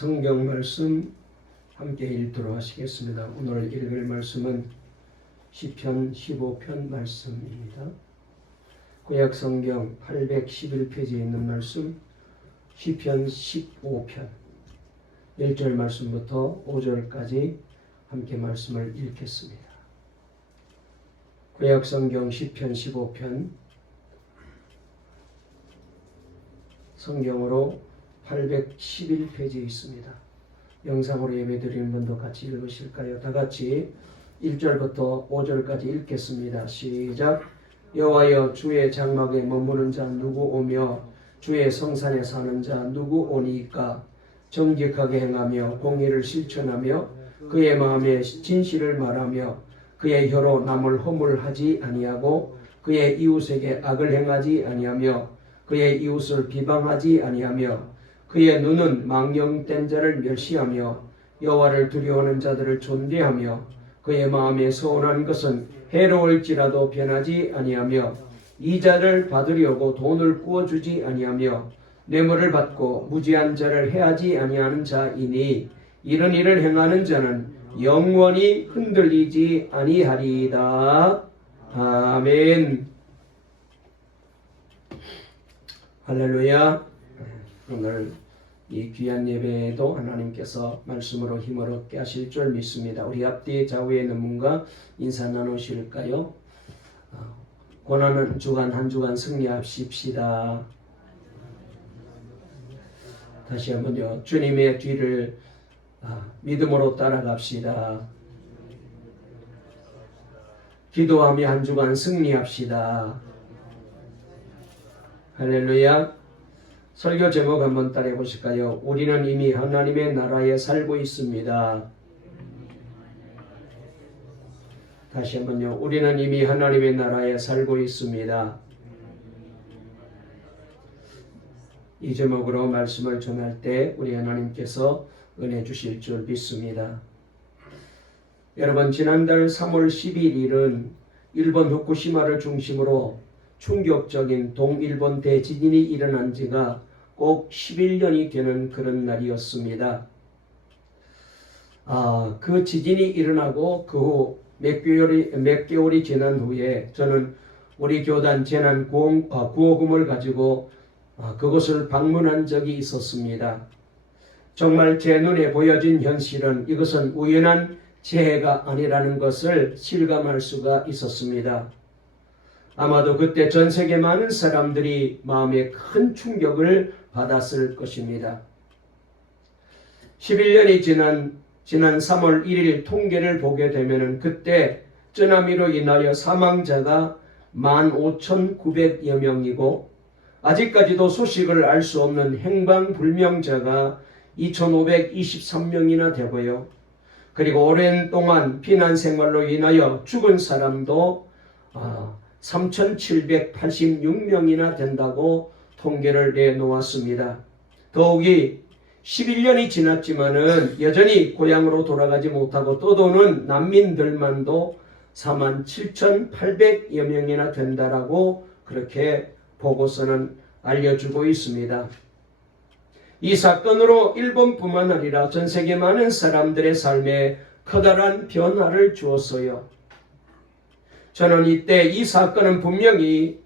성경 말씀 함께 읽도록 하시겠습니다. 오늘 읽을 말씀은 시편 15편 말씀입니다. 구약 성경 811페이지에 있는 말씀 시편 15편 1절 말씀부터 5절까지 함께 말씀을 읽겠습니다. 구약 성경 시편 15편 성경으로 811페이지에 있습니다. 영상으로 예배드리는 분도 같이 읽으실까요? 다 같이 1절부터 5절까지 읽겠습니다. 시작. 여호와여, 주의 장막에 머무는 자 누구 오며 주의 성산에 사는 자 누구 오니이까? 정직하게 행하며 공의를 실천하며 그의 마음에 진실을 말하며 그의 혀로 남을 허물하지 아니하고 그의 이웃에게 악을 행하지 아니하며 그의 이웃을 비방하지 아니하며 그의 눈은 망령된 자를 멸시하며 여호와를 두려워하는 자들을 존대하며 그의 마음에 서운한 것은 해로울지라도 변하지 아니하며 이자를 받으려고 돈을 구워주지 아니하며 뇌물을 받고 무지한 자를 해하지 아니하는 자이니 이런 일을 행하는 자는 영원히 흔들리지 아니하리이다. 아멘. 할렐루야. 오늘 이 귀한 예배에도 하나님께서 말씀으로 힘을 얻게 하실 줄 믿습니다. 우리 앞뒤 좌우에 있는 분과 인사 나누실까요? 고난은 주간 한 주간 승리하십시다. 다시 한번요. 주님의 뒤를 믿음으로 따라갑시다. 기도하며 한 주간 승리합시다. 할렐루야. 설교 제목 한번 따라해 보실까요? 우리는 이미 하나님의 나라에 살고 있습니다. 다시 한번요. 우리는 이미 하나님의 나라에 살고 있습니다. 이 제목으로 말씀을 전할 때 우리 하나님께서 은혜 주실 줄 믿습니다. 여러분, 지난달 3월 11일은 일본 후쿠시마를 중심으로 충격적인 동일본 대지진이 일어난 지가 꼭 11년이 되는 그런 날이었습니다. 그 지진이 일어나고 그 후 몇 개월이 지난 후에 저는 우리 교단 재난구호금을 가지고 그곳을 방문한 적이 있었습니다. 정말 제 눈에 보여진 현실은 이것은 우연한 재해가 아니라는 것을 실감할 수가 있었습니다. 아마도 그때 전 세계 많은 사람들이 마음에 큰 충격을 받았을 것입니다. 11년이 지난 3월 1일 통계를 보게 되면 그때 쓰나미로 인하여 사망자가 15,900여 명이고 아직까지도 소식을 알 수 없는 행방불명자가 2,523명이나 되고요. 그리고 오랜 동안 피난 생활로 인하여 죽은 사람도 3,786명이나 된다고 통계를 내놓았습니다. 더욱이 11년이 지났지만은 여전히 고향으로 돌아가지 못하고 떠도는 난민들만도 47,800여 명이나 된다라고 그렇게 보고서는 알려주고 있습니다. 이 사건으로 일본뿐만 아니라 전 세계 많은 사람들의 삶에 커다란 변화를 주었어요. 저는 이때 이 사건은 분명히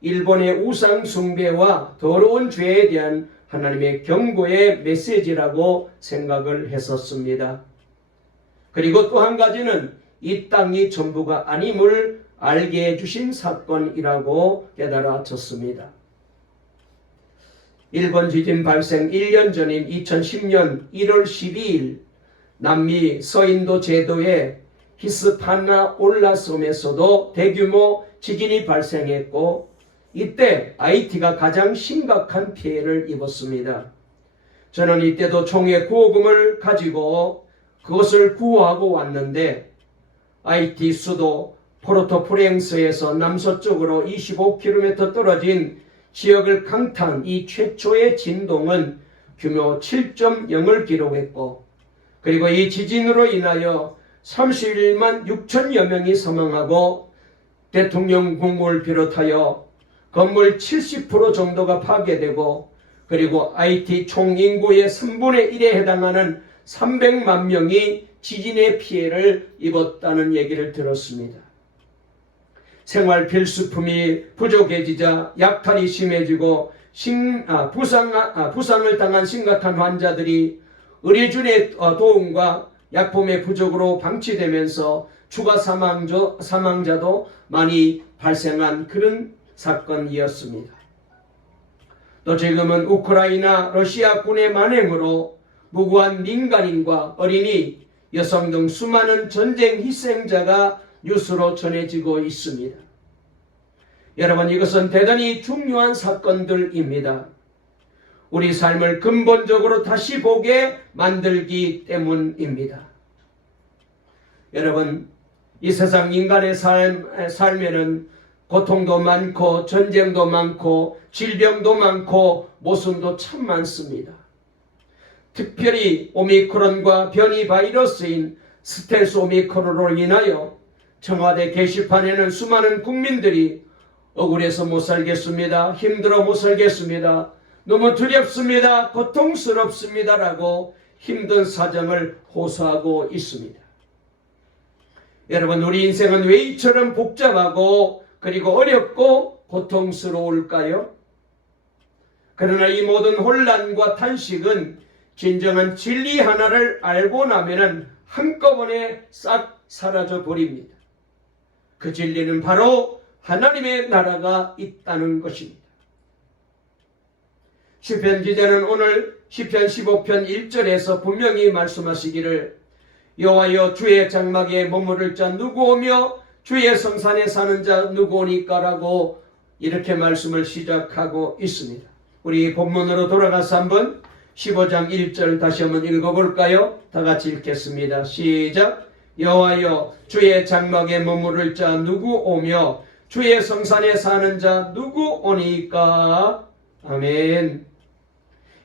일본의 우상 숭배와 더러운 죄에 대한 하나님의 경고의 메시지라고 생각을 했었습니다. 그리고 또 한 가지는 이 땅이 전부가 아님을 알게 해주신 사건이라고 깨달아졌습니다. 일본 지진 발생 1년 전인 2010년 1월 12일 남미 서인도 제도의 히스파나 올라섬에서도 대규모 지진이 발생했고 이때 아이티가 가장 심각한 피해를 입었습니다. 저는 이때도 총회 구호금을 가지고 그것을 구호하고 왔는데 아이티 수도 포르토프랭스에서 남서쪽으로 25km 떨어진 지역을 강타한 이 최초의 진동은 규모 7.0을 기록했고 그리고 이 지진으로 인하여 31만 6천여 명이 사망하고 대통령 궁궐을 비롯하여 건물 70% 정도가 파괴되고 그리고 IT 총인구의 3분의 1에 해당하는 300만 명이 지진의 피해를 입었다는 얘기를 들었습니다. 생활 필수품이 부족해지자 약탈이 심해지고 부상을 당한 심각한 환자들이 의료진의 도움과 약품의 부족으로 방치되면서 추가 사망자도 많이 발생한 그런 사건이었습니다. 또 지금은 우크라이나 러시아 군의 만행으로 무고한 민간인과 어린이, 여성 등 수많은 전쟁 희생자가 뉴스로 전해지고 있습니다. 여러분, 이것은 대단히 중요한 사건들입니다. 우리 삶을 근본적으로 다시 보게 만들기 때문입니다. 여러분, 이 세상 인간의 삶에는 고통도 많고 전쟁도 많고 질병도 많고 모순도 참 많습니다. 특별히 오미크론과 변이 바이러스인 스텔스 오미크론으로 인하여 청와대 게시판에는 수많은 국민들이 억울해서 못 살겠습니다. 힘들어 못 살겠습니다. 너무 두렵습니다. 고통스럽습니다라고 힘든 사정을 호소하고 있습니다. 여러분, 우리 인생은 왜 이처럼 복잡하고 그리고 어렵고 고통스러울까요? 그러나 이 모든 혼란과 탄식은 진정한 진리 하나를 알고 나면은 한꺼번에 싹 사라져 버립니다. 그 진리는 바로 하나님의 나라가 있다는 것입니다. 시편 기자는 오늘 시편 15편 1절에서 분명히 말씀하시기를 여호와여 주의 장막에 머무를 자 누구 오며 주의 성산에 사는 자 누구 오니까라고 이렇게 말씀을 시작하고 있습니다. 우리 본문으로 돌아가서 한번 15장 1절 다시 한번 읽어볼까요? 다 같이 읽겠습니다. 시작. 여호와여 주의 장막에 머무를 자 누구 오며 주의 성산에 사는 자 누구 오니까. 아멘.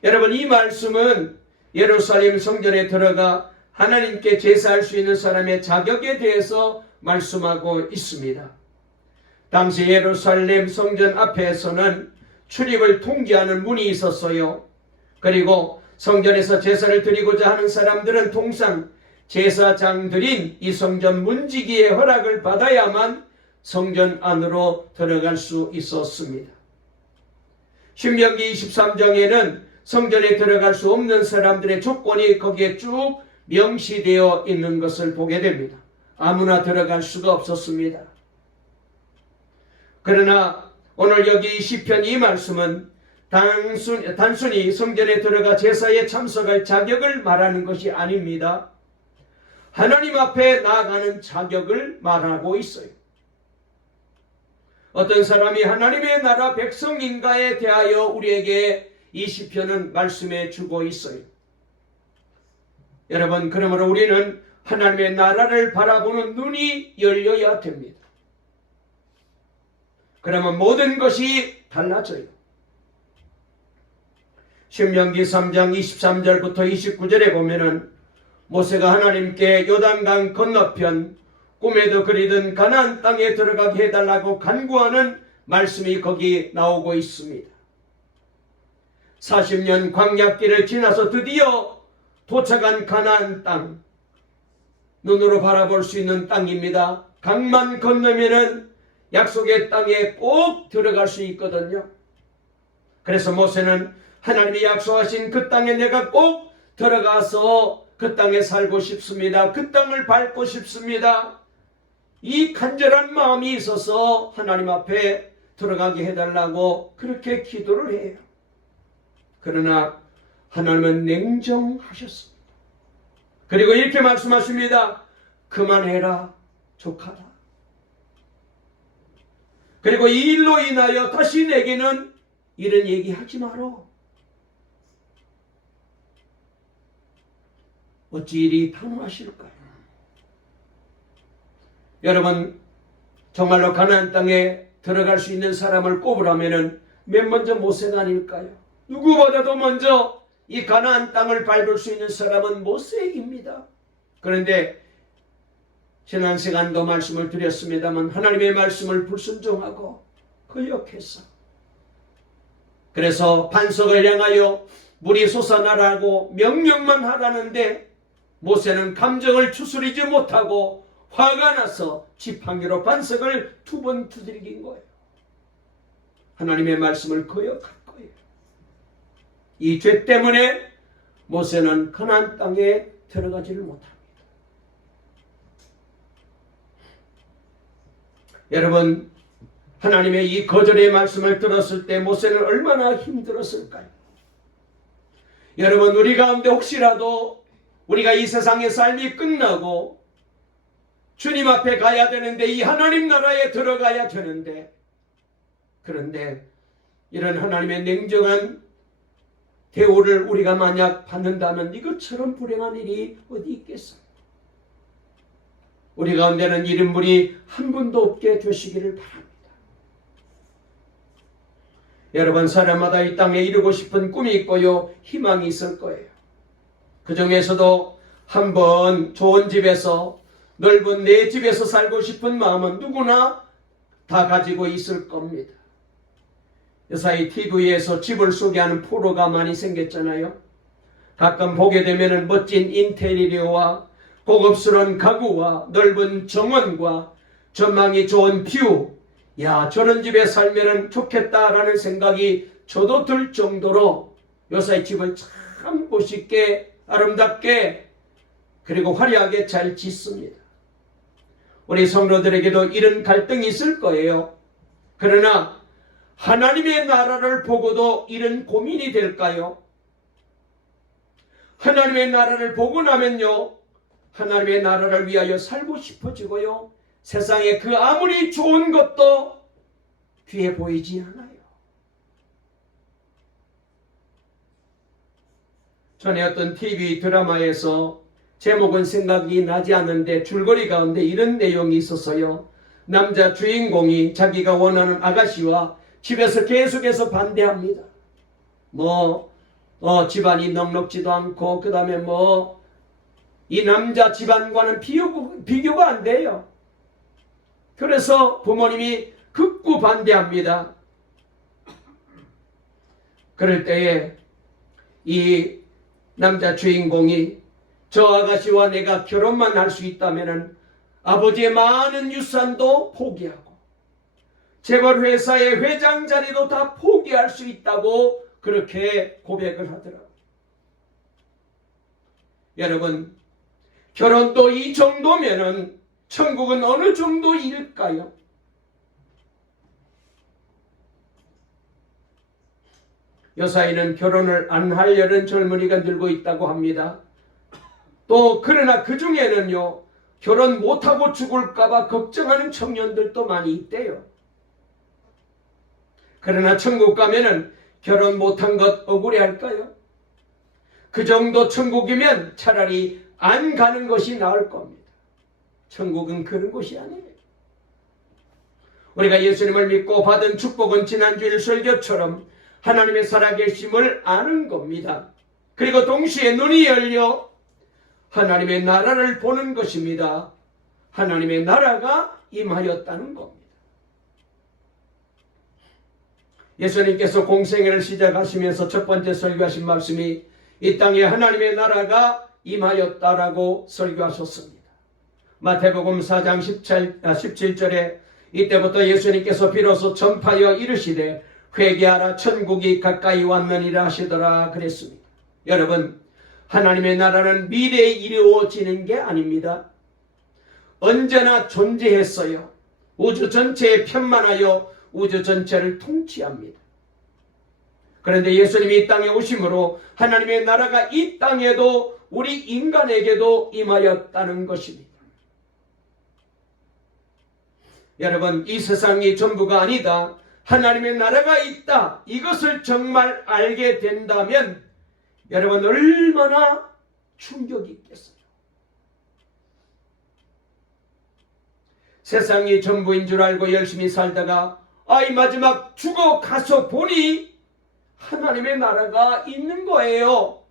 여러분, 이 말씀은 예루살렘 성전에 들어가 하나님께 제사할 수 있는 사람의 자격에 대해서 말씀하고 있습니다. 당시 예루살렘 성전 앞에서는 출입을 통제하는 문이 있었어요. 그리고 성전에서 제사를 드리고자 하는 사람들은 통상 제사장들인 이 성전 문지기의 허락을 받아야만 성전 안으로 들어갈 수 있었습니다. 신명기 23장에는 성전에 들어갈 수 없는 사람들의 조건이 거기에 쭉 명시되어 있는 것을 보게 됩니다. 아무나 들어갈 수가 없었습니다. 그러나 오늘 여기 시편 이 말씀은 단순히 성전에 들어가 제사에 참석할 자격을 말하는 것이 아닙니다. 하나님 앞에 나아가는 자격을 말하고 있어요. 어떤 사람이 하나님의 나라 백성인가에 대하여 우리에게 이 시편은 말씀해 주고 있어요. 여러분, 그러므로 우리는 하나님의 나라를 바라보는 눈이 열려야 됩니다. 그러면 모든 것이 달라져요. 신명기 3장 23절부터 29절에 보면은 모세가 하나님께 요단강 건너편 꿈에도 그리던 가나안 땅에 들어가게 해달라고 간구하는 말씀이 거기 나오고 있습니다. 40년 광야길을 지나서 드디어 도착한 가나안 땅, 눈으로 바라볼 수 있는 땅입니다. 강만 건너면은 약속의 땅에 꼭 들어갈 수 있거든요. 그래서 모세는 하나님이 약속하신 그 땅에 내가 꼭 들어가서 그 땅에 살고 싶습니다. 그 땅을 밟고 싶습니다. 이 간절한 마음이 있어서 하나님 앞에 들어가게 해달라고 그렇게 기도를 해요. 그러나 하나님은 냉정하셨습니다. 그리고 이렇게 말씀하십니다. 그만해라, 족하다. 그리고 이 일로 인하여 다시 내게는 이런 얘기하지 마라. 어찌 이리 단호하실까요? 여러분, 정말로 가나안 땅에 들어갈 수 있는 사람을 꼽으라면은 맨 먼저 모세가 아닐까요? 누구보다도 먼저 이 가나안 땅을 밟을 수 있는 사람은 모세입니다. 그런데 지난 시간도 말씀을 드렸습니다만 하나님의 말씀을 불순종하고 거역해서 그래서 반석을 향하여 물이 솟아나라고 명령만 하라는데 모세는 감정을 추스리지 못하고 화가 나서 지팡이로 반석을 2번 두들긴 거예요. 하나님의 말씀을 거역할 거예요. 이 죄 때문에 모세는 가나안 땅에 들어가지를 못합니다. 여러분, 하나님의 이 거절의 말씀을 들었을 때 모세는 얼마나 힘들었을까요? 여러분, 우리 가운데 혹시라도 우리가 이 세상의 삶이 끝나고 주님 앞에 가야 되는데, 이 하나님 나라에 들어가야 되는데, 그런데 이런 하나님의 냉정한 대우를 우리가 만약 받는다면 이것처럼 불행한 일이 어디 있겠어요? 우리 가운데는 이런 분이 한 분도 없게 되시기를 바랍니다. 여러분, 사람마다 이 땅에 이루고 싶은 꿈이 있고요, 희망이 있을 거예요. 그 중에서도 한번 좋은 집에서, 넓은 내 집에서 살고 싶은 마음은 누구나 다 가지고 있을 겁니다. 요사이 TV에서 집을 소개하는 프로가 많이 생겼잖아요. 가끔 보게 되면 멋진 인테리어와 고급스러운 가구와 넓은 정원과 전망이 좋은 뷰, 야, 저런 집에 살면 좋겠다라는 생각이 저도 들 정도로 요사이 집을 참 멋있게, 아름답게, 그리고 화려하게 잘 짓습니다. 우리 성도들에게도 이런 갈등이 있을 거예요. 그러나 하나님의 나라를 보고도 이런 고민이 될까요? 하나님의 나라를 보고 나면요, 하나님의 나라를 위하여 살고 싶어지고요, 세상에 그 아무리 좋은 것도 귀해 보이지 않아요. 전에 어떤 TV 드라마에서 제목은 생각이 나지 않는데 줄거리 가운데 이런 내용이 있었어요. 남자 주인공이 자기가 원하는 아가씨와 집에서 계속해서 반대합니다. 집안이 넉넉지도 않고, 그 다음에 이 남자 집안과는 비교가 안 돼요. 그래서 부모님이 극구 반대합니다. 그럴 때에 이 남자 주인공이 저 아가씨와 내가 결혼만 할 수 있다면 아버지의 많은 유산도 포기하고 재벌 회사의 회장 자리도 다 포기할 수 있다고 그렇게 고백을 하더라고요. 여러분, 결혼도 이 정도면은 천국은 어느 정도일까요? 요사이는 결혼을 안 하려는 젊은이가 늘고 있다고 합니다. 또 그러나 그 중에는요, 결혼 못하고 죽을까봐 걱정하는 청년들도 많이 있대요. 그러나 천국 가면은 결혼 못한 것 억울해할까요? 그 정도 천국이면 차라리 안 가는 것이 나을 겁니다. 천국은 그런 곳이 아니에요. 우리가 예수님을 믿고 받은 축복은 지난주일 설교처럼 하나님의 살아계심을 아는 겁니다. 그리고 동시에 눈이 열려 하나님의 나라를 보는 것입니다. 하나님의 나라가 임하였다는 겁니다. 예수님께서 공생애를 시작하시면서 첫 번째 설교하신 말씀이 이 땅에 하나님의 나라가 임하였다라고 설교하셨습니다. 마태복음 4장 17절에 이때부터 예수님께서 비로소 전파하여 이르시되 회개하라 천국이 가까이 왔느니라 하시더라 그랬습니다. 여러분, 하나님의 나라는 미래에 이루어지는 게 아닙니다. 언제나 존재했어요. 우주 전체에 편만하여 우주 전체를 통치합니다. 그런데 예수님이 이 땅에 오심으로 하나님의 나라가 이 땅에도 우리 인간에게도 임하였다는 것입니다. 여러분, 이 세상이 전부가 아니다. 하나님의 나라가 있다. 이것을 정말 알게 된다면 여러분 얼마나 충격이 있겠어요. 세상이 전부인 줄 알고 열심히 살다가 마지막 죽어 가서 보니 하나님의 나라가 있는 거예요.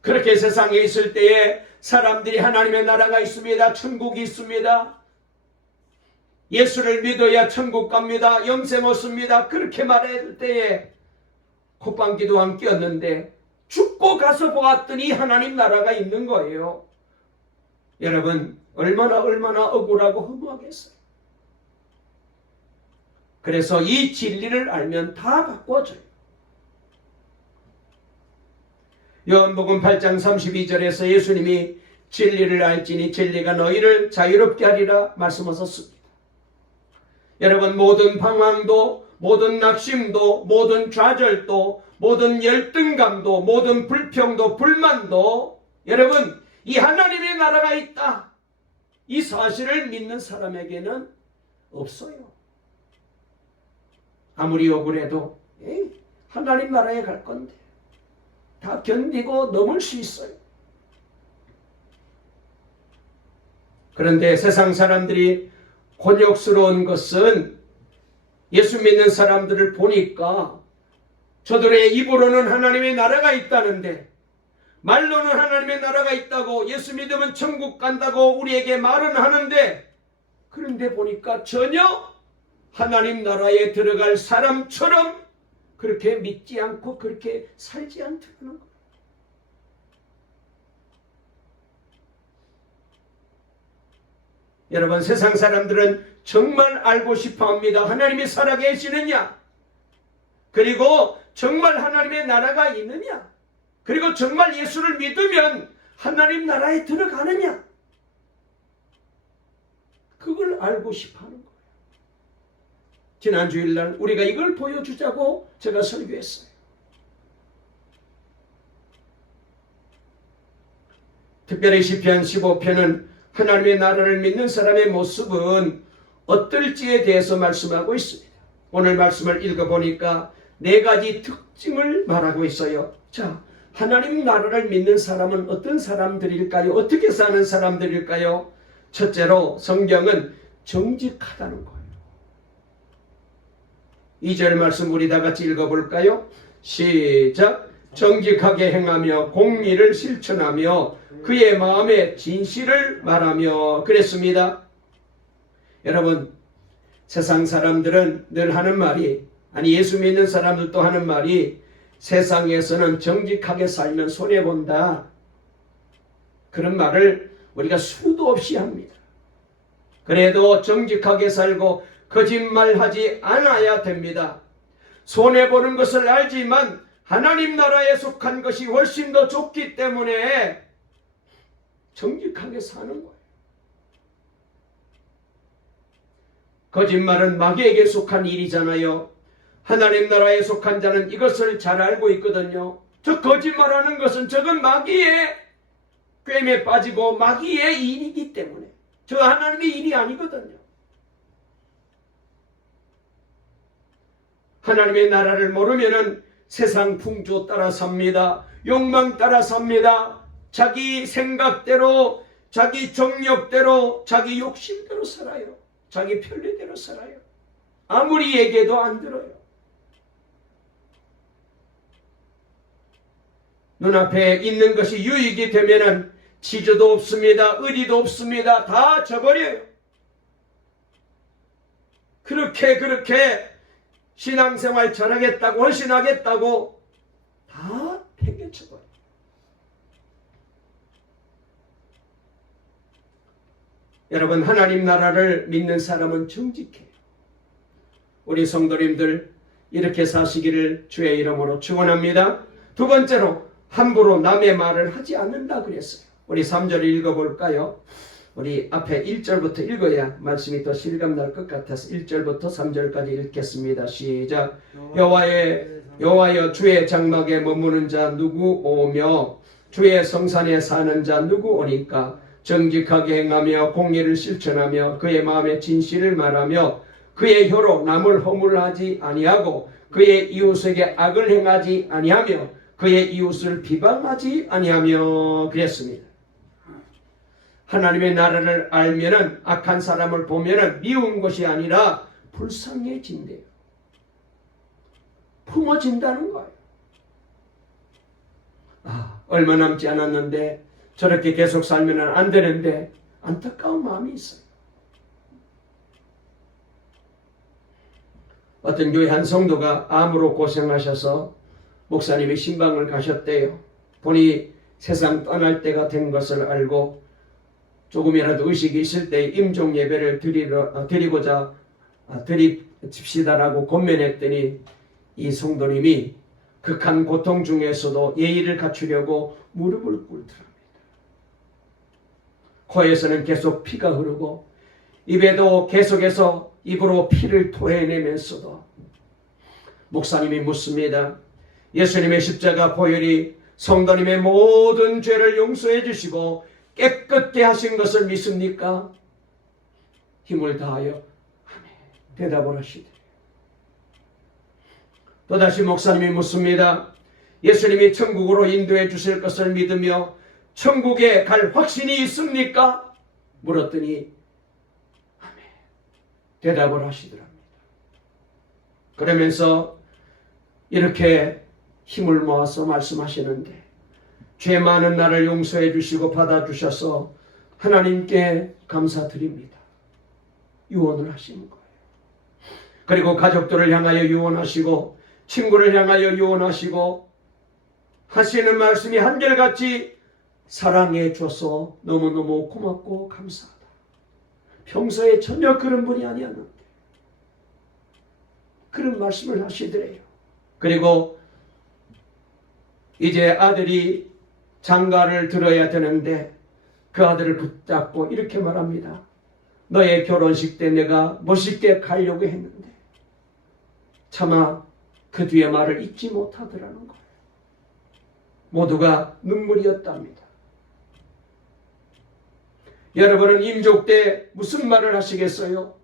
그렇게 세상에 있을 때에 사람들이 하나님의 나라가 있습니다. 천국이 있습니다. 예수를 믿어야 천국 갑니다. 영생 얻습니다. 그렇게 말할 때에 콧방귀도 안 뀌었는데 죽고 가서 보았더니 하나님 나라가 있는 거예요. 여러분 얼마나 억울하고 허무하겠어요. 그래서 이 진리를 알면 다 바꿔져요. 요한복음 8장 32절에서 예수님이 진리를 알지니 진리가 너희를 자유롭게 하리라 말씀하셨습니다. 여러분 모든 방황도, 모든 낙심도, 모든 좌절도, 모든 열등감도, 모든 불평도, 불만도 여러분 이 하나님의 나라가 있다. 이 사실을 믿는 사람에게는 없어요. 아무리 억울해도 하나님 나라에 갈 건데 다 견디고 넘을 수 있어요. 그런데 세상 사람들이 곤욕스러운 것은 예수 믿는 사람들을 보니까 저들의 입으로는 하나님의 나라가 있다는데 말로는 하나님의 나라가 있다고 예수 믿으면 천국 간다고 우리에게 말은 하는데 그런데 보니까 전혀 하나님 나라에 들어갈 사람처럼 그렇게 믿지 않고 그렇게 살지 않다는 거예요. 여러분 세상 사람들은 정말 알고 싶어합니다. 하나님이 살아계시느냐? 그리고 정말 하나님의 나라가 있느냐? 그리고 정말 예수를 믿으면 하나님 나라에 들어가느냐? 그걸 알고 싶어하는 거예요. 지난 주일날 우리가 이걸 보여주자고 제가 설교했어요. 특별히 시편 15편은 하나님의 나라를 믿는 사람의 모습은 어떨지에 대해서 말씀하고 있습니다. 오늘 말씀을 읽어보니까 4가지 특징을 말하고 있어요. 자, 하나님 나라를 믿는 사람은 어떤 사람들일까요? 어떻게 사는 사람들일까요? 첫째로 성경은 정직하다는 거예요. 2절 말씀 우리 다 같이 읽어볼까요? 시작. 정직하게 행하며 공의를 실천하며 그의 마음에 진실을 말하며 그랬습니다. 여러분 세상 사람들은 늘 하는 말이 아니 예수 믿는 사람들도 하는 말이 세상에서는 정직하게 살면 손해본다. 그런 말을 우리가 수도 없이 합니다. 그래도 정직하게 살고 거짓말하지 않아야 됩니다. 손해보는 것을 알지만 하나님 나라에 속한 것이 훨씬 더 좋기 때문에 정직하게 사는 거예요. 거짓말은 마귀에게 속한 일이잖아요. 하나님 나라에 속한 자는 이것을 잘 알고 있거든요. 저 거짓말하는 것은 저건 마귀의 꿰매 빠지고 마귀의 일이기 때문에 저 하나님의 일이 아니거든요. 하나님의 나라를 모르면은 세상 풍조 따라 삽니다. 욕망 따라 삽니다. 자기 생각대로, 자기 정력대로, 자기 욕심대로 살아요. 자기 편리대로 살아요. 아무리 얘기해도 안 들어요. 눈앞에 있는 것이 유익이 되면은 지조도 없습니다. 의리도 없습니다. 다 져버려요. 그렇게 신앙생활 잘하겠다고 헌신하겠다고 다 팽개쳐버려요. 여러분 하나님 나라를 믿는 사람은 정직해요. 우리 성도님들 이렇게 사시기를 주의 이름으로 축원합니다. 두 번째로 함부로 남의 말을 하지 않는다 그랬어요. 우리 3절을 읽어볼까요? 우리 앞에 1절부터 읽어야 말씀이 더 실감날 것 같아서 1절부터 3절까지 읽겠습니다. 시작. 여호와여 주의 장막에 머무는 자 누구 오며 주의 성산에 사는 자 누구 오니까 정직하게 행하며 공의를 실천하며 그의 마음에 진실을 말하며 그의 혀로 남을 허물하지 아니하고 그의 이웃에게 악을 행하지 아니하며 그의 이웃을 비방하지 아니하며 그랬습니다. 하나님의 나라를 알면은 악한 사람을 보면은 미운 것이 아니라 불쌍해진대요. 품어진다는 거예요. 얼마 남지 않았는데 저렇게 계속 살면 안 되는데 안타까운 마음이 있어요. 어떤 교회 한 성도가 암으로 고생하셔서 목사님이 신방을 가셨대요. 보니 세상 떠날 때가 된 것을 알고 조금이라도 의식이 있을 때 임종 예배를 드리고자 드립시다라고 권면했더니 이 성도님이 극한 고통 중에서도 예의를 갖추려고 무릎을 꿇더랍니다. 코에서는 계속 피가 흐르고 입에도 계속해서 입으로 피를 토해내면서도 목사님이 묻습니다. 예수님의 십자가 보혈이 성도님의 모든 죄를 용서해 주시고 깨끗게 하신 것을 믿습니까? 힘을 다하여 아멘 대답을 하시더래요. 또다시 목사님이 묻습니다. 예수님이 천국으로 인도해 주실 것을 믿으며 천국에 갈 확신이 있습니까? 물었더니 아멘 대답을 하시더랍니다. 그러면서 이렇게 힘을 모아서 말씀하시는데 죄 많은 나를 용서해 주시고 받아주셔서 하나님께 감사드립니다. 유언을 하시는 거예요. 그리고 가족들을 향하여 유언하시고 친구를 향하여 유언하시고 하시는 말씀이 한결같이 사랑해 줘서 너무너무 고맙고 감사하다. 평소에 전혀 그런 분이 아니었는데 그런 말씀을 하시더래요. 그리고 이제 아들이 장가를 들어야 되는데 그 아들을 붙잡고 이렇게 말합니다. 너의 결혼식 때 내가 멋있게 가려고 했는데 차마 그 뒤에 말을 잊지 못하더라는 거예요. 모두가 눈물이었답니다. 여러분은 임종 때 무슨 말을 하시겠어요?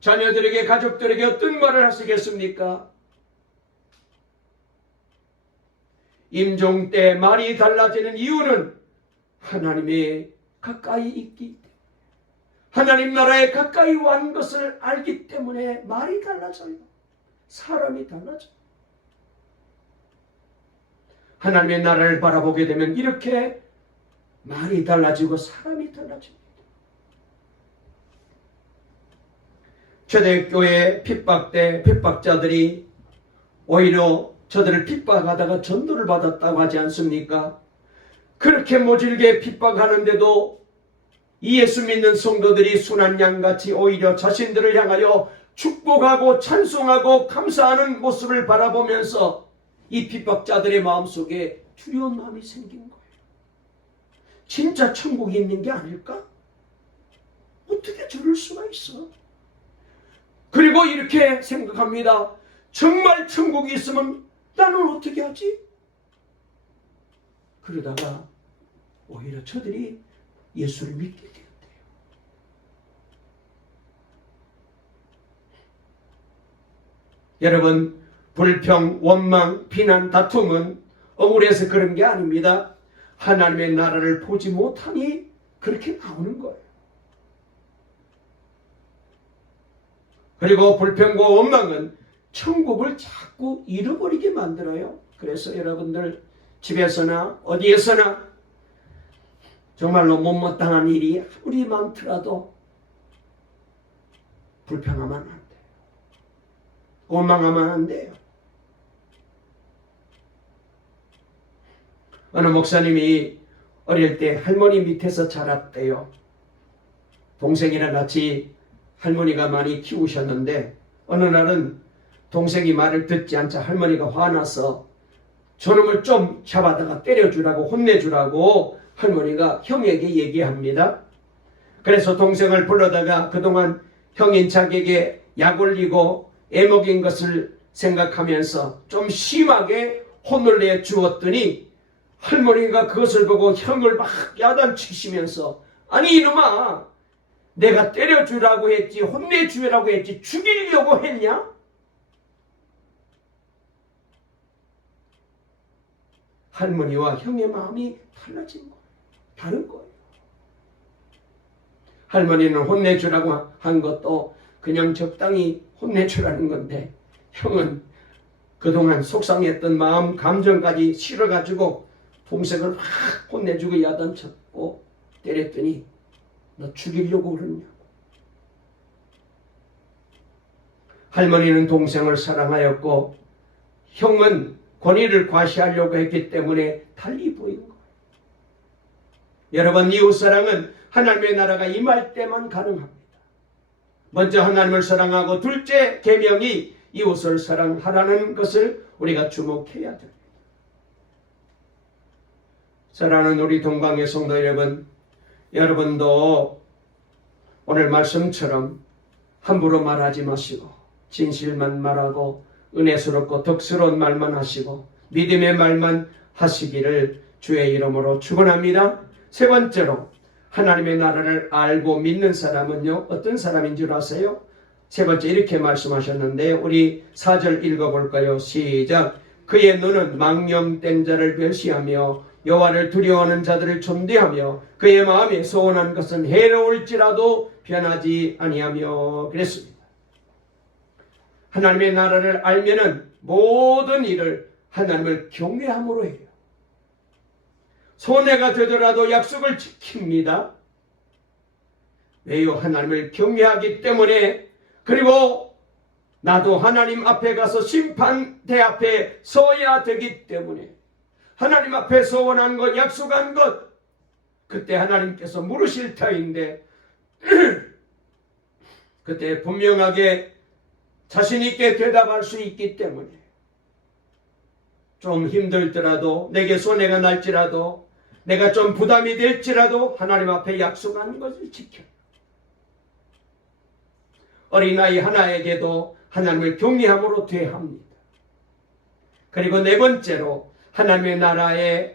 자녀들에게 가족들에게 어떤 말을 하시겠습니까? 임종 때 말이 달라지는 이유는 하나님의 가까이 있기 때문에 하나님 나라에 가까이 완 것을 알기 때문에 말이 달라져요. 사람이 달라져요. 하나님의 나라를 바라보게 되면 이렇게 말이 달라지고 사람이 달라집니다. 초대교회 핍박 때 핍박자들이 오히려 저들을 핍박하다가 전도를 받았다고 하지 않습니까? 그렇게 모질게 핍박하는데도 이 예수 믿는 성도들이 순한 양같이 오히려 자신들을 향하여 축복하고 찬송하고 감사하는 모습을 바라보면서 이 핍박자들의 마음속에 두려운 마음이 생긴 거예요. 진짜 천국이 있는 게 아닐까? 어떻게 저럴 수가 있어? 그리고 이렇게 생각합니다. 정말 천국이 있으면 나는 어떻게 하지? 그러다가 오히려 저들이 예수를 믿게 되었대요. 여러분, 불평, 원망, 비난, 다툼은 억울해서 그런 게 아닙니다. 하나님의 나라를 보지 못하니 그렇게 나오는 거예요. 그리고 불평과 원망은 천국을 자꾸 잃어버리게 만들어요. 그래서 여러분들 집에서나 어디에서나 정말로 못마땅한 일이 아무리 많더라도 불평하면 안 돼요. 원망하면 안 돼요. 어느 목사님이 어릴 때 할머니 밑에서 자랐대요. 동생이랑 같이 할머니가 많이 키우셨는데 어느 날은 동생이 말을 듣지 않자 할머니가 화나서 저놈을 좀 잡아다가 때려주라고 혼내주라고 할머니가 형에게 얘기합니다. 그래서 동생을 불러다가 그동안 형인 자기에게 약 올리고 애먹인 것을 생각하면서 좀 심하게 혼을 내주었더니 할머니가 그것을 보고 형을 막 야단치시면서 아니 이놈아 내가 때려주라고 했지 혼내주라고 했지 죽이려고 했냐? 할머니와 형의 마음이 달라진 거예요. 다른 거예요. 할머니는 혼내주라고 한 것도 그냥 적당히 혼내주라는 건데 형은 그동안 속상했던 마음 감정까지 실어가지고 동생을 막 혼내주고 야단쳤고 때렸더니 너 죽이려고 그러냐고. 할머니는 동생을 사랑하였고 형은 권위를 과시하려고 했기 때문에 달리 보인 거예요. 여러분, 이웃사랑은 하나님의 나라가 임할 때만 가능합니다. 먼저 하나님을 사랑하고 둘째 계명이 이웃을 사랑하라는 것을 우리가 주목해야 됩니다. 사랑하는 우리 동방의 성도 여러분, 여러분도 오늘 말씀처럼 함부로 말하지 마시고 진실만 말하고 은혜스럽고 덕스러운 말만 하시고 믿음의 말만 하시기를 주의 이름으로 축원합니다. 세 번째로, 하나님의 나라를 알고 믿는 사람은요, 어떤 사람인 줄 아세요? 세 번째 이렇게 말씀하셨는데, 우리 4절 읽어볼까요? 시작. 그의 눈은 망령된 자를 멸시하며 여호와를 두려워하는 자들을 존대하며 그의 마음에 소원한 것은 해로울지라도 변하지 아니하며 그랬습니다. 하나님의 나라를 알면은 모든 일을 하나님을 경외함으로 해요. 손해가 되더라도 약속을 지킵니다. 왜요? 하나님을 경외하기 때문에. 그리고 나도 하나님 앞에 가서 심판대 앞에 서야 되기 때문에 하나님 앞에 소원한 것, 약속한 것, 그때 하나님께서 물으실 터인데 그때 분명하게 자신 있게 대답할 수 있기 때문에 좀 힘들더라도, 내게 손해가 날지라도, 내가 좀 부담이 될지라도 하나님 앞에 약속하는 것을 지켜. 어린아이 하나에게도 하나님을 경외함으로 대합니다. 그리고 네 번째로, 하나님의 나라에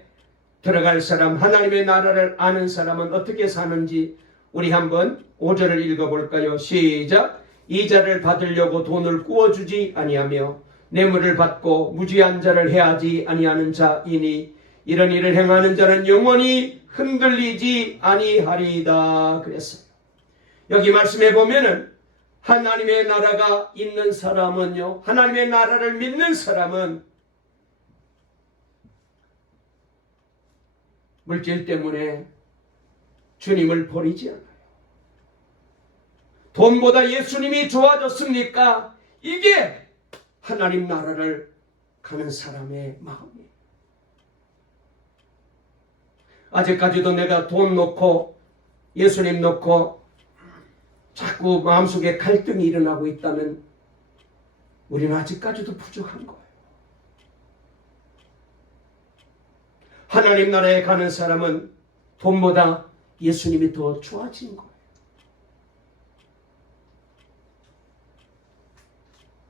들어갈 사람, 하나님의 나라를 아는 사람은 어떻게 사는지 우리 한번 5절을 읽어볼까요? 시작. 이자를 받으려고 돈을 꾸어주지 아니하며 뇌물을 받고 무지한 자를 해하지 아니하는 자이니 이런 일을 행하는 자는 영원히 흔들리지 아니하리이다 그랬어요. 여기 말씀해 보면은 하나님의 나라가 있는 사람은요, 하나님의 나라를 믿는 사람은 물질 때문에 주님을 버리지 않아요. 돈보다 예수님이 좋아졌습니까? 이게 하나님 나라를 가는 사람의 마음이에요. 아직까지도 내가 돈 놓고 예수님 놓고 자꾸 마음속에 갈등이 일어나고 있다면 우리는 아직까지도 부족한 거예요. 하나님 나라에 가는 사람은 돈보다 예수님이 더 좋아진 거예요.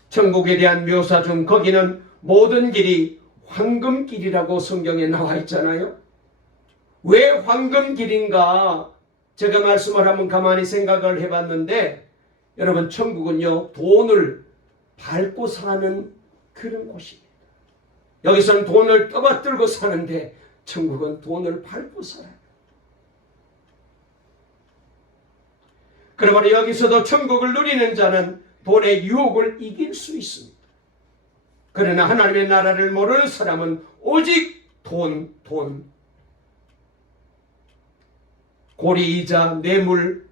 천국에 대한 묘사 중 거기는 모든 길이 황금길이라고 성경에 나와 있잖아요. 왜 황금길인가? 제가 말씀을 한번 가만히 생각을 해봤는데, 여러분, 천국은요, 돈을 밟고 사는 그런 곳입니다. 여기서는 돈을 떠받들고 사는데 천국은 돈을 밟고 살아요. 그러므로 여기서도 천국을 누리는 자는 돈의 유혹을 이길 수 있습니다. 그러나 하나님의 나라를 모르는 사람은 오직 돈, 고리이자 뇌물,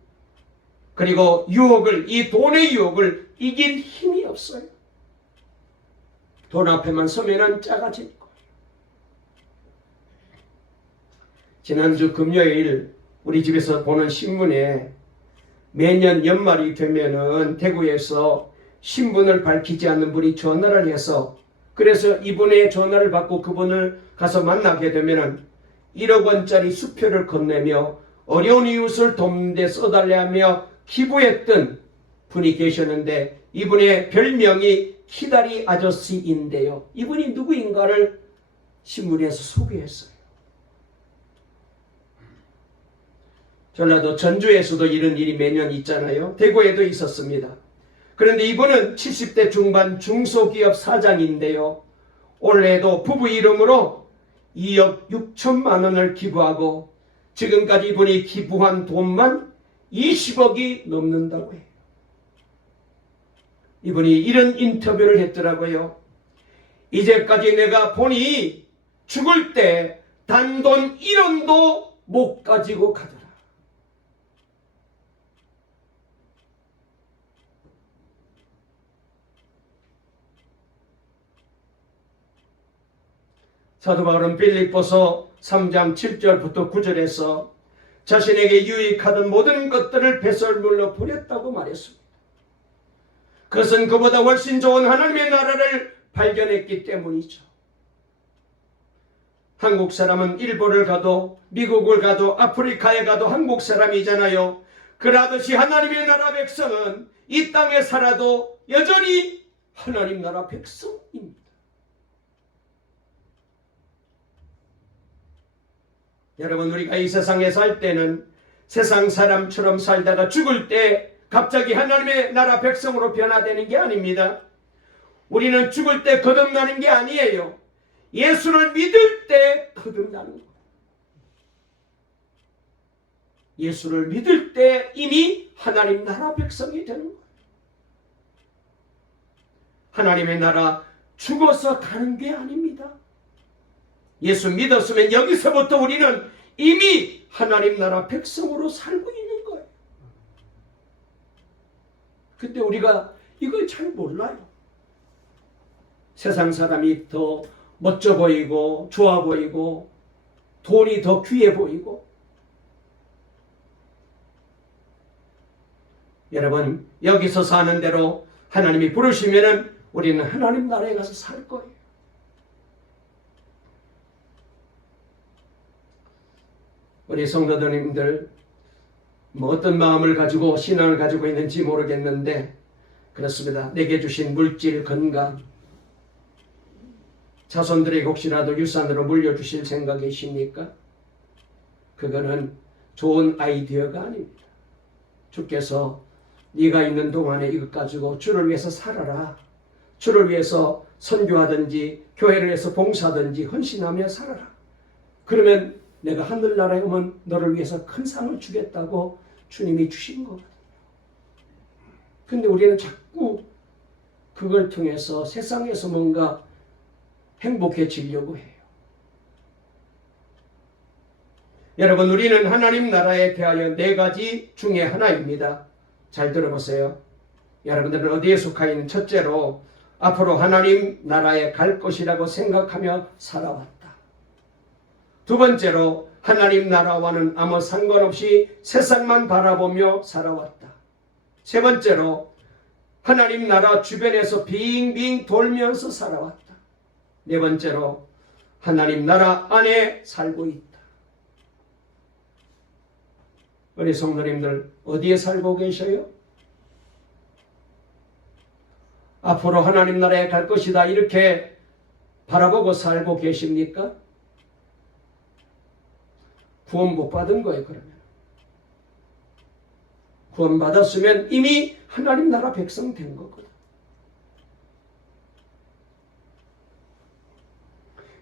그리고 유혹을, 이 돈의 유혹을 이길 힘이 없어요. 돈 앞에만 서면은 작아질 거예요. 지난주 금요일 우리 집에서 보는 신문에 매년 연말이 되면은 대구에서 신분을 밝히지 않는 분이 전화를 해서, 그래서 이분의 전화를 받고 그분을 가서 만나게 되면은 1억 원짜리 수표를 건네며 어려운 이웃을 돕는 데 써달라며 기부했던 분이 계셨는데, 이분의 별명이 키다리 아저씨인데요. 이분이 누구인가를 신문에서 소개했어요. 전라도 전주에서도 이런 일이 매년 있잖아요. 대구에도 있었습니다. 그런데 이분은 70대 중반 중소기업 사장인데요. 올해도 부부 이름으로 2억 6천만 원을 기부하고 지금까지 이분이 기부한 돈만 20억이 넘는다고 해요. 이분이 이런 인터뷰를 했더라고요. 이제까지 내가 보니 죽을 때 단돈 1원도 못 가지고 가더라. 사도 바울은 빌립보서 3장 7절부터 9절에서 자신에게 유익하던 모든 것들을 배설물로 버렸다고 말했습니다. 그것은 그보다 훨씬 좋은 하나님의 나라를 발견했기 때문이죠. 한국 사람은 일본을 가도 미국을 가도 아프리카에 가도 한국 사람이잖아요. 그러듯이 하나님의 나라 백성은 이 땅에 살아도 여전히 하나님 나라 백성입니다. 여러분, 우리가 이 세상에 살 때는 세상 사람처럼 살다가 죽을 때 갑자기 하나님의 나라 백성으로 변화되는 게 아닙니다. 우리는 죽을 때 거듭나는 게 아니에요. 예수를 믿을 때 거듭나는 거예요. 예수를 믿을 때 이미 하나님 나라 백성이 되는 거예요. 하나님의 나라 죽어서 가는 게 아닙니다. 예수 믿었으면 여기서부터 우리는 이미 하나님 나라 백성으로 살고 있는 거예요. 근데 우리가 이걸 잘 몰라요. 세상 사람이 더 멋져 보이고 좋아 보이고 돈이 더 귀해 보이고, 여러분, 여기서 사는 대로 하나님이 부르시면은 우리는 하나님 나라에 가서 살 거예요. 우리 성도님들 어떤 마음을 가지고 신앙을 가지고 있는지 모르겠는데 그렇습니다. 내게 주신 물질, 건강, 자손들에게 혹시라도 유산으로 물려주실 생각이십니까? 그거는 좋은 아이디어가 아닙니다. 주께서 네가 있는 동안에 이것 가지고 주를 위해서 살아라. 주를 위해서 선교하든지 교회를 위해서 봉사하든지 헌신하며 살아라. 그러면 내가 하늘나라에 오면 너를 위해서 큰 상을 주겠다고 주님이 주신 거거든요. 근데 우리는 자꾸 그걸 통해서 세상에서 뭔가 행복해지려고 해요. 여러분, 우리는 하나님 나라에 대하여 4가지 중에 하나입니다. 잘 들어보세요. 여러분들은 어디에 속하인 첫째로 앞으로 하나님 나라에 갈 것이라고 생각하며 살아왔다. 두 번째로 하나님 나라와는 아무 상관없이 세상만 바라보며 살아왔다. 세 번째로 하나님 나라 주변에서 빙빙 돌면서 살아왔다. 네 번째로 하나님 나라 안에 살고 있다. 우리 성도님들 어디에 살고 계셔요? 앞으로 하나님 나라에 갈 것이다 이렇게 바라보고 살고 계십니까? 구원 못 받은 거예요. 그러면 구원 받았으면 이미 하나님 나라 백성 된 거거든.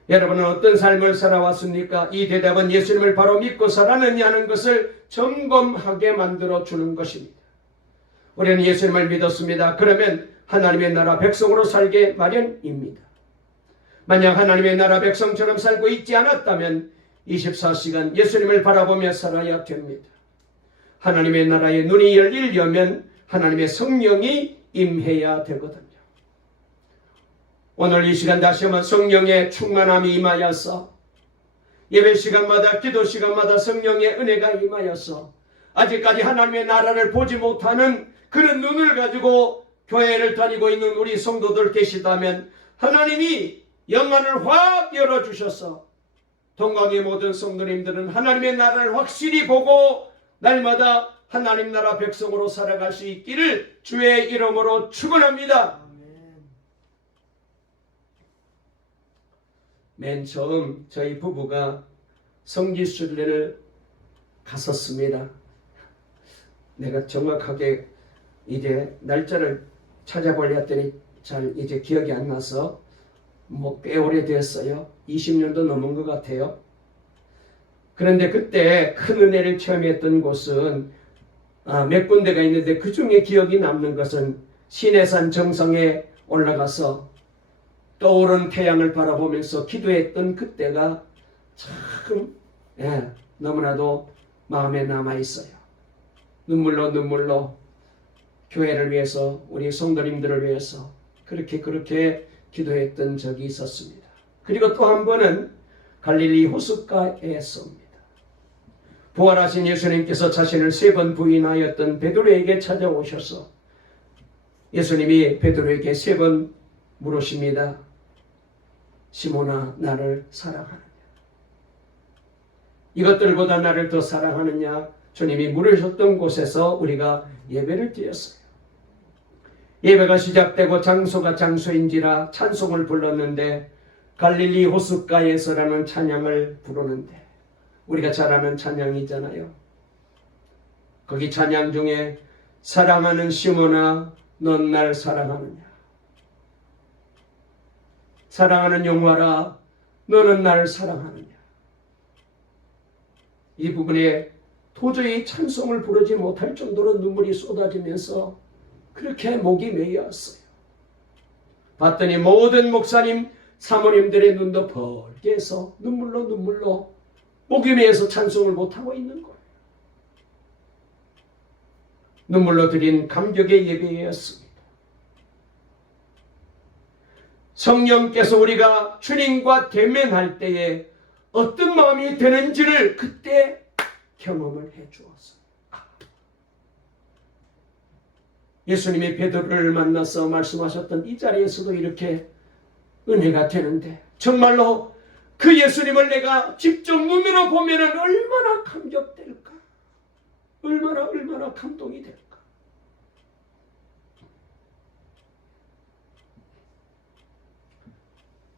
여러분은 어떤 삶을 살아왔습니까? 이 대답은 예수님을 바로 믿고 살았느냐는 것을 점검하게 만들어 주는 것입니다. 우리는 예수님을 믿었습니다. 그러면 하나님의 나라 백성으로 살게 마련입니다. 만약 하나님의 나라 백성처럼 살고 있지 않았다면 24시간 예수님을 바라보며 살아야 됩니다. 하나님의 나라의 눈이 열리려면 하나님의 성령이 임해야 되거든요. 오늘 이 시간 다시 한번 성령의 충만함이 임하여서 예배 시간마다 기도 시간마다 성령의 은혜가 임하여서 아직까지 하나님의 나라를 보지 못하는 그런 눈을 가지고 교회를 다니고 있는 우리 성도들 계시다면 하나님이 영안을 확 열어주셔서 동강의 모든 성도님들은 하나님의 나라를 확실히 보고 날마다 하나님 나라 백성으로 살아갈 수 있기를 주의 이름으로 축원합니다. 맨 처음 저희 부부가 성지순례를 갔었습니다. 내가 정확하게 이제 날짜를 찾아보려 했더니 잘 이제 기억이 안 나서 꽤 오래됐어요. 20년도 넘은 것 같아요. 그런데 그때 큰 은혜를 체험했던 곳은 몇 군데가 있는데 그 중에 기억이 남는 것은 시내산 정상에 올라가서 떠오른 태양을 바라보면서 기도했던 그때가 참 너무나도 마음에 남아있어요. 눈물로 교회를 위해서 우리 성도님들을 위해서 그렇게 기도했던 적이 있었습니다. 그리고 또 한 번은 갈릴리 호숫가에서입니다. 부활하신 예수님께서 자신을 3번 부인하였던 베드로에게 찾아오셔서 예수님이 베드로에게 3번 물으십니다. 시몬아, 나를 사랑하느냐? 이것들보다 나를 더 사랑하느냐? 주님이 물으셨던 곳에서 우리가 예배를 드렸어요. 예배가 시작되고 장소가 장소인지라 찬송을 불렀는데 갈릴리 호숫가에서라는 찬양을 부르는데 우리가 잘 아는 찬양이잖아요. 거기 찬양 중에 사랑하는 시몬아 넌 날 사랑하느냐? 사랑하는 용화라 너는 날 사랑하느냐? 이 부분에 도저히 찬송을 부르지 못할 정도로 눈물이 쏟아지면서 그렇게 목이 메였어요. 봤더니 모든 목사님, 사모님들의 눈도 벌게 해서 눈물로 목이 메어서 찬송을 못하고 있는 거예요. 눈물로 드린 감격의 예배였습니다. 성령께서 우리가 주님과 대면할 때에 어떤 마음이 되는지를 그때 경험을 해주었어요. 예수님이 베드로를 만나서 말씀하셨던 이 자리에서도 이렇게 은혜가 되는데 정말로 그 예수님을 내가 직접 눈으로 보면 얼마나 감격될까? 얼마나 감동이 될까?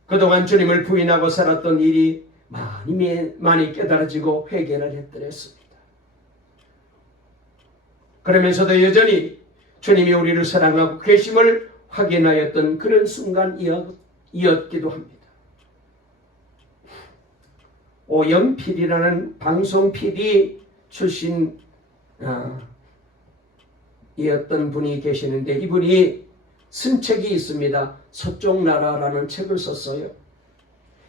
그동안 주님을 부인하고 살았던 일이 많이 깨달아지고 회개를 했더랬습니다. 그러면서도 여전히 주님이 우리를 사랑하고 계심을 확인하였던 그런 순간이었기도 합니다. 오영 PD라는 방송 PD 출신 이었던 분이 계시는데 이분이 쓴 책이 있습니다. 서쪽 나라라는 책을 썼어요.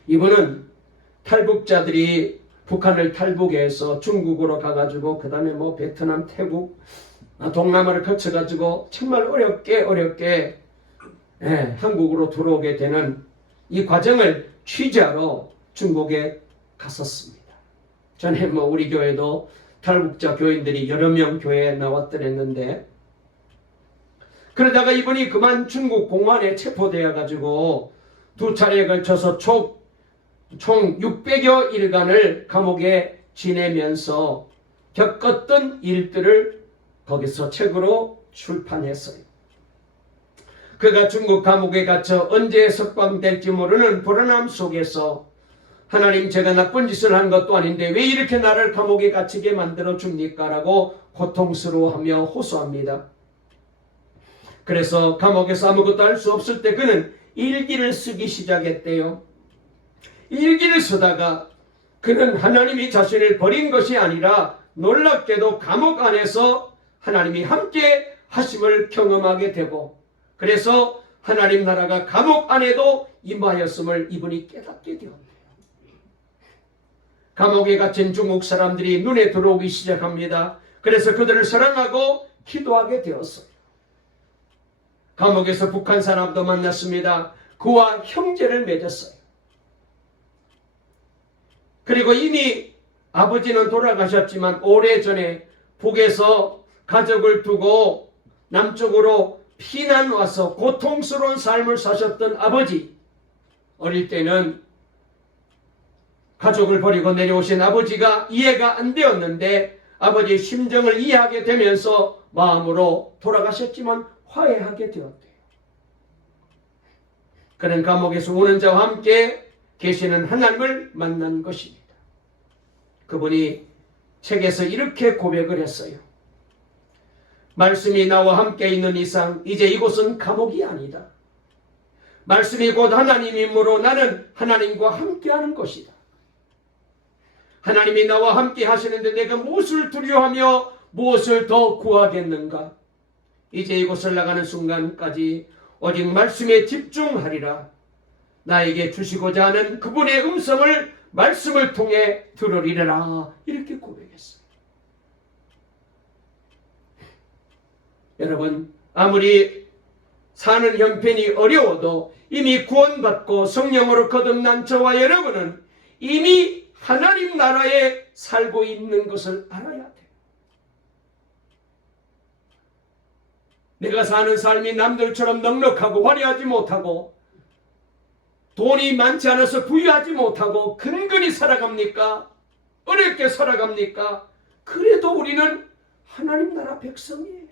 이분은 탈북자들이 북한을 탈북해서 중국으로 가가지고 그 다음에 베트남, 태국, 동남아를 거쳐가지고 정말 어렵게 한국으로 들어오게 되는 이 과정을 취재하러 중국에 갔었습니다. 전에 우리 교회도 탈북자 교인들이 여러 명 교회에 나왔더랬는데 그러다가 이분이 그만 중국 공안에 체포되어 가지고 2차례에 걸쳐서 총 600여 일간을 감옥에 지내면서 겪었던 일들을 거기서 책으로 출판했어요. 그가 중국 감옥에 갇혀 언제 석방될지 모르는 불안함 속에서 하나님, 제가 나쁜 짓을 한 것도 아닌데 왜 이렇게 나를 감옥에 갇히게 만들어 줍니까? 라고 고통스러워하며 호소합니다. 그래서 감옥에서 아무것도 할 수 없을 때 그는 일기를 쓰기 시작했대요. 일기를 쓰다가 그는 하나님이 자신을 버린 것이 아니라 놀랍게도 감옥 안에서 하나님이 함께 하심을 경험하게 되고 그래서 하나님 나라가 감옥 안에도 임하였음을 이분이 깨닫게 되었네요. 감옥에 갇힌 중국 사람들이 눈에 들어오기 시작합니다. 그래서 그들을 사랑하고 기도하게 되었어요. 감옥에서 북한 사람도 만났습니다. 그와 형제를 맺었어요. 그리고 이미 아버지는 돌아가셨지만 오래전에 북에서 가족을 두고 남쪽으로 피난 와서 고통스러운 삶을 사셨던 아버지, 어릴 때는 가족을 버리고 내려오신 아버지가 이해가 안 되었는데 아버지의 심정을 이해하게 되면서 마음으로 돌아가셨지만 화해하게 되었대요. 그는 감옥에서 우는 자와 함께 계시는 하나님을 만난 것입니다. 그분이 책에서 이렇게 고백을 했어요. 말씀이 나와 함께 있는 이상 이제 이곳은 감옥이 아니다. 말씀이 곧 하나님이므로 나는 하나님과 함께하는 것이다. 하나님이 나와 함께 하시는데 내가 무엇을 두려워하며 무엇을 더 구하겠는가? 이제 이곳을 나가는 순간까지 오직 말씀에 집중하리라. 나에게 주시고자 하는 그분의 음성을 말씀을 통해 들으리라. 이렇게 고백했어요. 여러분, 아무리 사는 형편이 어려워도 이미 구원받고 성령으로 거듭난 저와 여러분은 이미 하나님 나라에 살고 있는 것을 알아야 돼요. 내가 사는 삶이 남들처럼 넉넉하고 화려하지 못하고 돈이 많지 않아서 부유하지 못하고 근근히 살아갑니까? 어렵게 살아갑니까? 그래도 우리는 하나님 나라 백성이에요.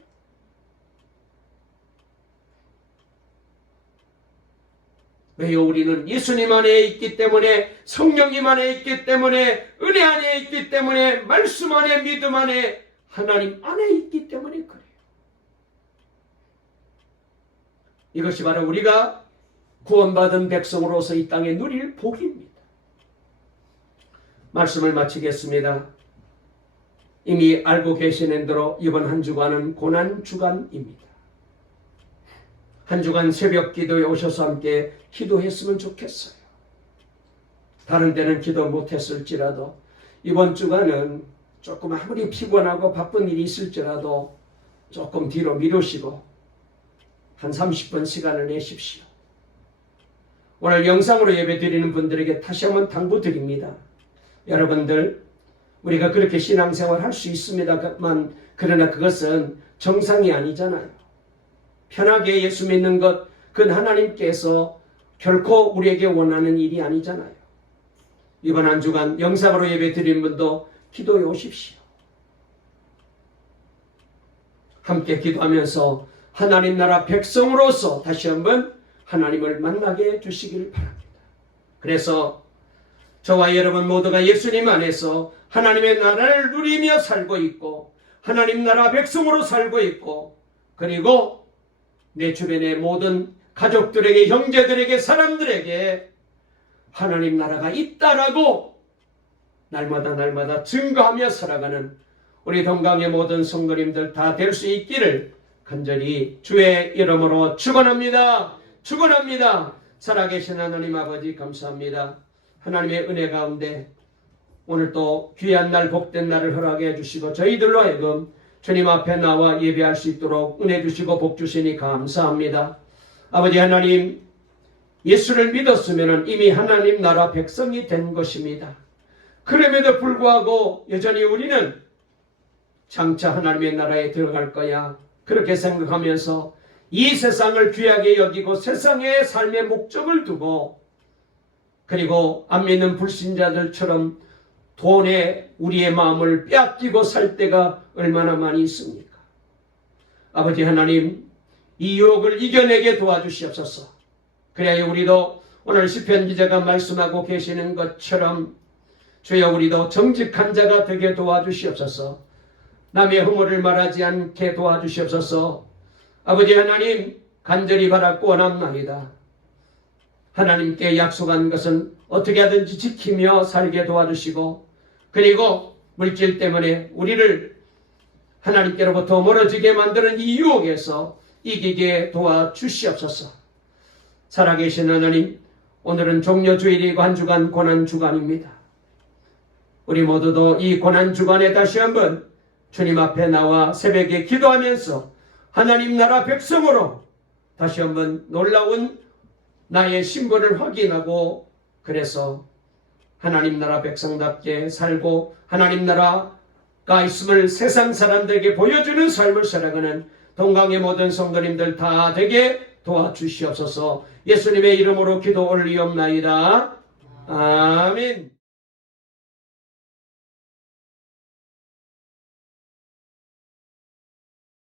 왜요? 우리는 예수님 안에 있기 때문에, 성령님 안에 있기 때문에, 은혜 안에 있기 때문에, 말씀 안에, 믿음 안에, 하나님 안에 있기 때문에 그래요. 이것이 바로 우리가 구원받은 백성으로서 이 땅에 누릴 복입니다. 말씀을 마치겠습니다. 이미 알고 계시는 대로 이번 한 주간은 고난주간입니다. 한 주간 새벽 기도에 오셔서 함께 기도했으면 좋겠어요. 다른 때는 기도 못했을지라도 이번 주간은 조금 아무리 피곤하고 바쁜 일이 있을지라도 조금 뒤로 미루시고 한 30분 시간을 내십시오. 오늘 영상으로 예배드리는 분들에게 다시 한번 당부드립니다. 여러분들, 우리가 그렇게 신앙생활 할 수 있습니다만 그러나 그것은 정상이 아니잖아요. 편하게 예수 믿는 것, 그건 하나님께서 결코 우리에게 원하는 일이 아니잖아요. 이번 한 주간 영상으로 예배드리는 분도 기도해 오십시오. 함께 기도하면서 하나님 나라 백성으로서 다시 한번 하나님을 만나게 해주시길 바랍니다. 그래서 저와 여러분 모두가 예수님 안에서 하나님의 나라를 누리며 살고 있고 하나님 나라 백성으로 살고 있고 그리고 내 주변의 모든 가족들에게, 형제들에게, 사람들에게 하나님 나라가 있다라고 날마다 증거하며 살아가는 우리 동강의 모든 성도님들 다 될 수 있기를 간절히 주의 이름으로 축원합니다. 축원합니다. 살아계신 하나님 아버지 감사합니다. 하나님의 은혜 가운데 오늘 또 귀한 날, 복된 날을 허락해 주시고 저희들로 하여금 주님 앞에 나와 예배할 수 있도록 은혜 주시고 복 주시니 감사합니다. 아버지 하나님, 예수를 믿었으면 이미 하나님 나라 백성이 된 것입니다. 그럼에도 불구하고 여전히 우리는 장차 하나님의 나라에 들어갈 거야 그렇게 생각하면서 이 세상을 귀하게 여기고 세상의 삶의 목적을 두고 그리고 안 믿는 불신자들처럼 돈에 우리의 마음을 빼앗기고 살 때가 얼마나 많이 있습니까? 아버지 하나님, 이 유혹을 이겨내게 도와주시옵소서. 그래야 우리도 오늘 시편 기자가 말씀하고 계시는 것처럼 주여 우리도 정직한 자가 되게 도와주시옵소서. 남의 허물을 말하지 않게 도와주시옵소서. 아버지 하나님, 간절히 바라고 원합나이다. 하나님께 약속한 것은 어떻게 하든지 지키며 살게 도와주시고 그리고 물질 때문에 우리를 하나님께로부터 멀어지게 만드는 이 유혹에서 이기게 도와주시옵소서. 살아계신 하나님, 오늘은 종료주일이고 한 주간 고난주간입니다. 우리 모두도 이 고난주간에 다시 한번 주님 앞에 나와 새벽에 기도하면서 하나님 나라 백성으로 다시 한번 놀라운 나의 신분을 확인하고 그래서 하나님 나라 백성답게 살고 하나님 나라가 있음을 세상 사람들에게 보여주는 삶을 살아가는 동강의 모든 성도님들 다 되게 도와주시옵소서. 예수님의 이름으로 기도 올리옵나이다. 아멘.